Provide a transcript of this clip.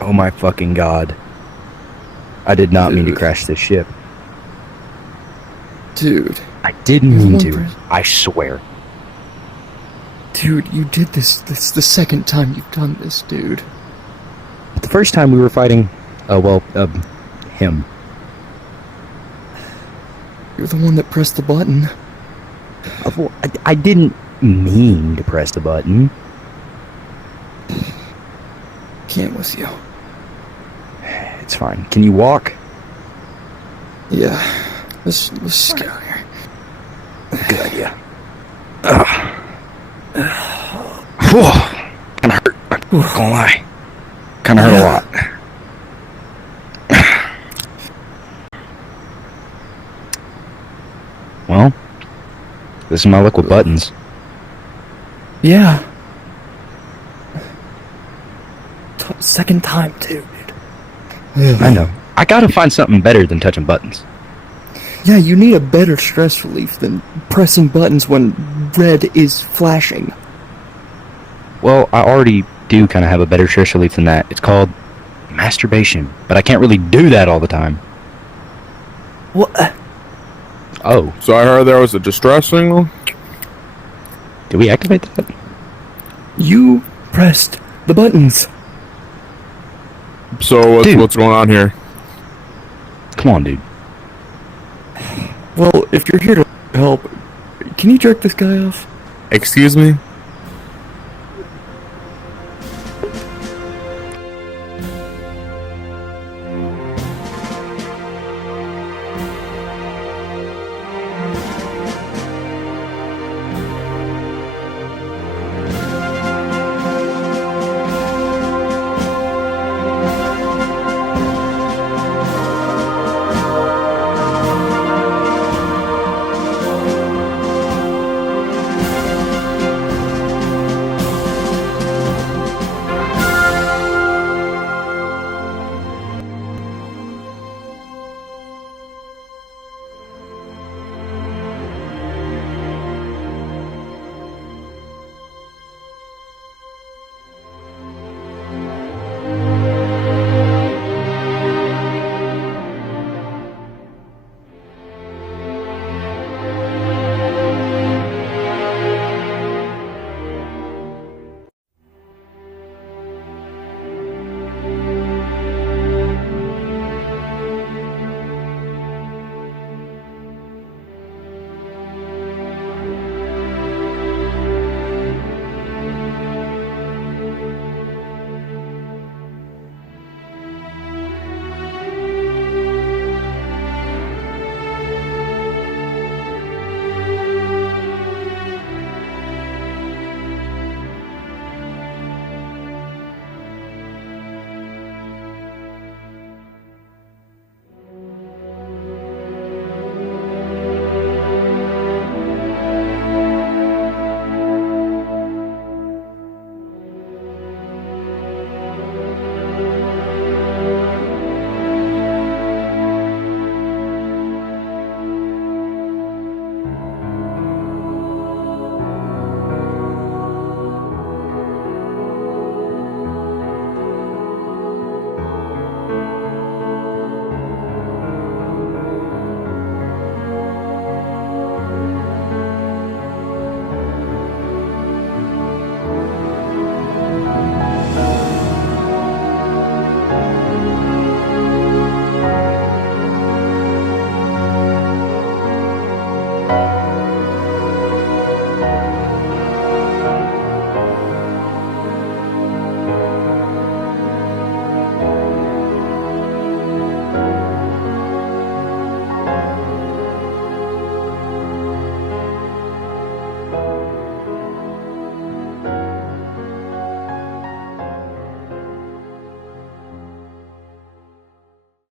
Oh my fucking god. I did not mean to Dude. crash this ship. Dude. I didn't You're the mean one to. I swear. Dude, you did this. This is the second time you've done this, dude. The first time we were fighting, him. You're the one that pressed the button. Well, I didn't mean to press the button. Can't with you. It's fine. Can you walk? Yeah. Let's get out of here. Good idea. Kinda hurt. I'm not gonna lie. Kinda hurt a lot. Well, this is my luck with buttons. Yeah. Second time, too, dude. I know. I gotta find something better than touching buttons. Yeah, you need a better stress relief than pressing buttons when red is flashing. Well, I already do kind of have a better stress relief than that. It's called masturbation, but I can't really do that all the time. What? Oh, So I heard there was a distress signal. did we activate that? You pressed the buttons. So Dude. what's going on here? Come on, dude. Well, if you're here to help, can you jerk this guy off? Excuse me?